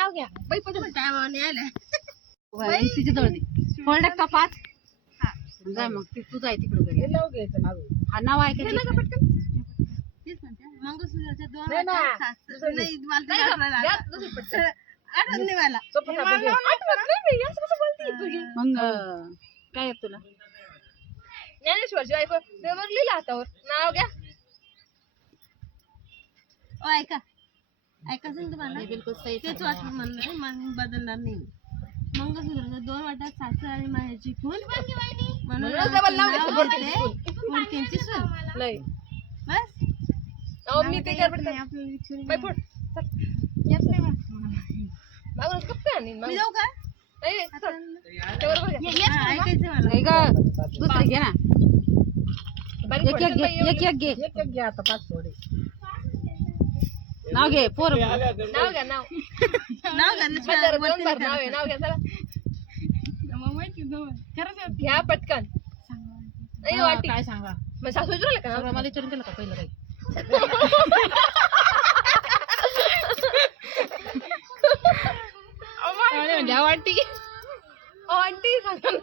नाव घ्या. टायमाने आल्या तिची जवळ फोल्ड का 5. जाय मग तू जाय तिकडे घरी. नाव घ्यायचं नाव. हा नाव ऐकायचं मंगळसूत्राच्या 2 नाही ना. नाही मला ते आठवण नाही मला मग काय आहे तुला ज्ञानेश्वरची बायको देवर लिहिलं हातावर नाव घ्या. ऐका ऐकायचं तुम्हाला हे बिलकुल सही तेच वाटलं म्हणलं मन बदलणार नाही. मंगळसूत्राच्या 2 वाट्यात सासर आणि माहेरची खून म्हणून डबल नाव घेतलं बोलते. मुलकींची सून नाही बस अहो मी ते करत नाही बाई फुट मागूनच कप काय आणीन मी जाऊ का नाही ते बरोबर घ्या. ऐकायचं मला नाही का दुसरं घे ना. बारीक एक फोडायचं बाई, एक घे एक घ्या आता 5 थोडे. नाव घे पोर नाव घ्या नाव नाव घातलं बंदर दोन बार नाव आहे नाव घ्या चला घ्या पटकन. नाही वाटी काय सांगा मग सासू विचारलं का मला विचारून केलं का पहिलं काही घ्या वाटी आंटी सांगा ना.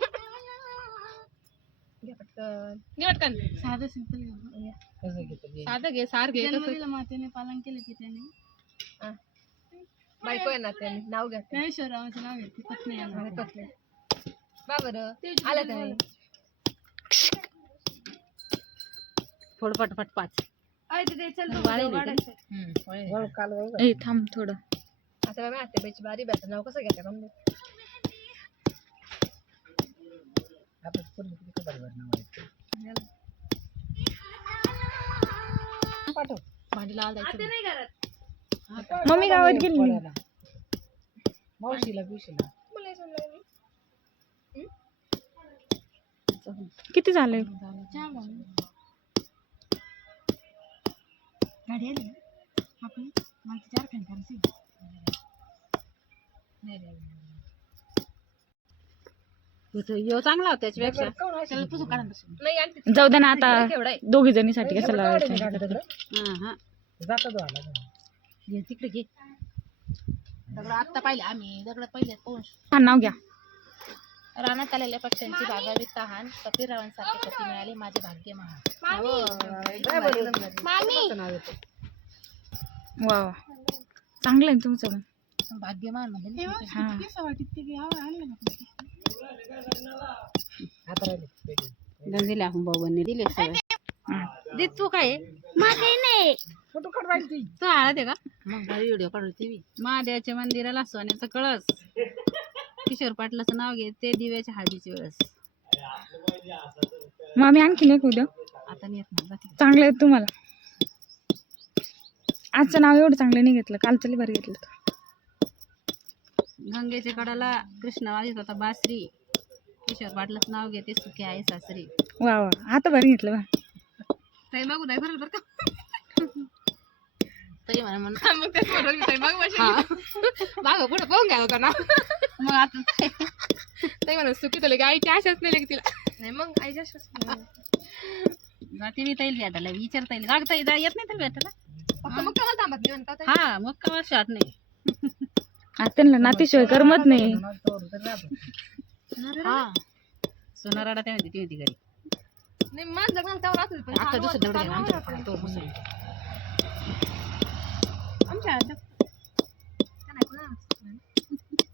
घ्या पटकन घे पटकन. साधं सिंपल कसं घेतं घे. साधं घे सार घे मातेने पालन केलं की त्याने हा. बायको आहे ना त्यांनी नाव घ्या ज्ञानेश्वरावांचं नाव घेतली पत्नी आणि पत्नी. बा बरं आलं का नाही थोडं पटपट 5 वळ काल वळ. थांब थोडं आता बाई आते बाईची बारी बाई नाव कसं घ्यायचं का आता पूर्ण किती खबर नाव आहे. पाठव. भांडी लावायला जायचं नाही करत मम्मी गावात गेली. मावशीला बिशीला मला हेच म्हणलं मी. किती झालंय गाडी आली आपण मला 4 घंटे यो चांगला होता त्याच्यापेक्षा त्याला पुसून काढा नाही आणते जाऊ दे ना आता केवढा आहे दोघी जणीसाठी कसं जाता लावायचं तिकडे घे दगड आत्ता पाहिले आम्ही दगड पहिले हा नाव घ्या रानात आलेल्या पक्ष्यांची बागावी तहान कपिरावांसारखे पती मिळाले माझे भाग्य महान. वा वा चांगलं आहे तुमचं पण भाग्यमान म्हणजे हा आता राहिले. दिले आपण भाऊबांनी दिले दे तू काय नाही फोटो काढ राहिली. तू हळद आहे का मग व्हिडिओ काढू ती महादेवाच्या मंदिराला सोन्याचा कळस किशोर पाटलाचं नाव घे ते दिव्याच्या हळदीची वेळस मग आम्ही आणखी एक उद्या आता नाही येत ना चांगलं आहे तुम्हाला आजचं नाव एवढं चांगलं नाही घेतलं कालचं लई भारी घेतलं गंगेच्या कडाला कृष्ण वाजत होता बासरी किशोर पाटलाचं नाव घेते सुखी आहे सासरी वा वा आता भारी घेतलं बा ताई मागू नाही बरोबर का तरी म्हणा म्हणून मग तेच बरोबर ताई मागू मागं पुढं पाहून घ्या होता ना मग आता ताई म्हणून सुखी तर लगे आईची आशाच नाही लगे तिला नाही मग आईची आशाच जाते मी ताईल भेटायला विचारता येईल का ताई येत नाही तर भेटायला फक्त मग केव्हा थांबत नाही म्हणतात हा मग का शॉट नाही त्यांना नातेशिवाय करमत नाही हा सोनाराडा त्या ती होती घरी नाही माझं लग्न तेव्हा राहत होती पण आता दुसरं दगड घ्या आमच्या आमच्या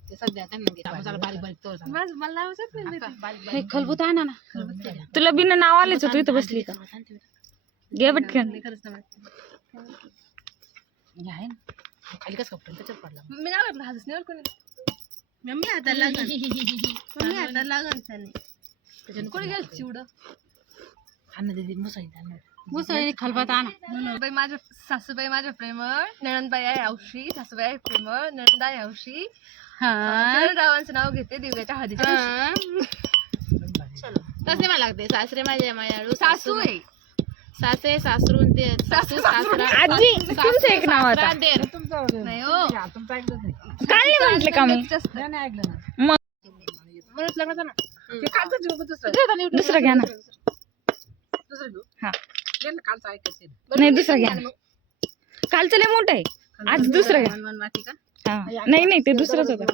ते सध्या त्यांना घे बारीक बारीक तो माझं मला लावायचंच नाही खलबूत आणा ना तुला बिना नाव आलेच तू इथं बसली का घे पटकन आहे ना खाली कसं कपडे त्याच्यात पडला मी नाही वाटलं हाच नाही कोणी मम्मी हाताला लागन मम्मी हाताला लागन त्याने त्याच्यानं कोणी गेलं चिवडं अन्न दे मुसळी मुसळी खलबत आणा बाई माझ्या सासूबाई माझ्या प्रेमळ नणंदबाई आहे हौशी सासूबाई आहे प्रेमळ नणंद आहे हौशी रावांचं नाव घेते दिव्याच्या हळदीच्या तसे मला लागते सासरे माझे मायाळू सासू आहे सासरे सासरून ते सासू सासरा आजी तुमचं एक नाव आता नाही हो तुमचं ऐकलं नाही. काय नाही म्हटलं का मी नाही नाही ऐकलं ना. म्हणत लग्नाचं ना ते कालचं घेऊ का दुसरं? दुसरं घ्या ना दुसरं घेऊ? हा घे ना, कालचं ऐकायचं आहे. नाही दुसरं घ्या ना कालचं लय मोठं आहे आज दुसरं घ्या माती का हा नाही नाही ते दुसरंच होतं.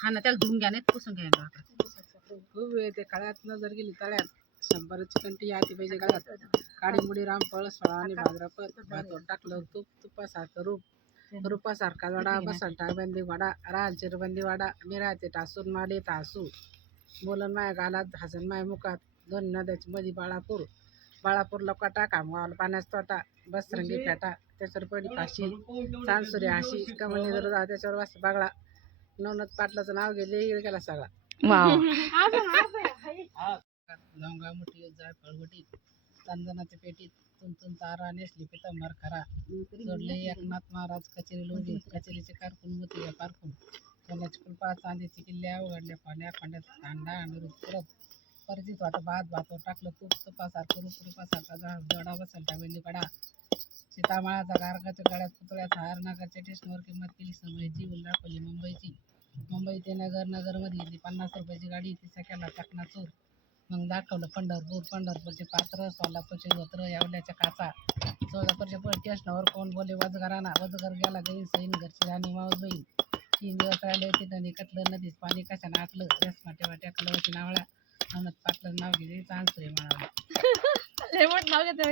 हा ना त्याला धुवून घ्या नाही पुसून घ्या. खूप वेळ ते काळ्यात जर गेली तळ्यात 100ची कंटी आती पाहिजे काळ्यात. काळी मुडी रामफळ सोळा आणि भाद्रपद भातवर टाकलं तूप तुपासारखं रूपासारखा वडा बसंटा बंदी वडा रालचीर बंदी वडा मिराचे टासून माडे तासू बोलन माय गालात हसन माय मुखात 2 नद्याची मधी बाळापूर लोकाटा कामगावला पाण्याचा तोटा बसरंगी फेटा त्याच्यावर पडी फाशी चांदसुरी हाशी कमळी दरदा त्याच्यावर वास बागळा नवनत पाटलाचं नाव गेले गेला सगळा. वाव. लवंगा मुठी जायफळ वटी चंदनाच्या पेटीत तुंतून तारा नेसली पितांबर खरा जोडले एकनाथ महाराज कचेरी लोधी कचेरीचे कारकून मोती पारखून सोन्याची कुलपा चांदीची किल्ल्या उघडल्या पाण्या खंड्यात कांदा आणि परत परिचित वाटं भातवर टाकलं तूप तुपासारखं रूपासारखा जोडा बसलटा वेली कडा सीतामाळाचा गारगाच्या गळ्यात पुतळ्याचा हार नगरच्या स्टेशनवर किंमत केली समयची उल्हापल्ली मुंबई ते नगरमध्ये गेली 50 रुपयाची गाडी तिचा केला चकनाचूर. मग दाखवलं पंढरपूरचे पात्र सोलापूरचे धोत्र यावल्याच्या काचा सोलापूरच्या स्टेशनवर कोण बोले वजगर गेला गई सैन घरची राणी मावस बहीण 3 दिवस राहिले होते नदी कटलं नदीच पाणी कशानं आटलं रेसमाटे वाट्या कलवती नावळ्या नवनत पाटलं नाव गेले चांदसुरी म्हणावं. नाव घेते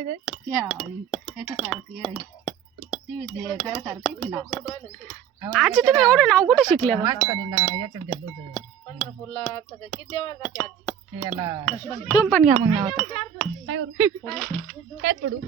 आजी तुम्ही एवढं नाव कुठे शिकले मग? वाचताना याच्यात घेतलं होतं पंढरपूरला किती देवाला जाते आजी? ते याला तुम्ही पण घ्या मग नाव आता. काय पडू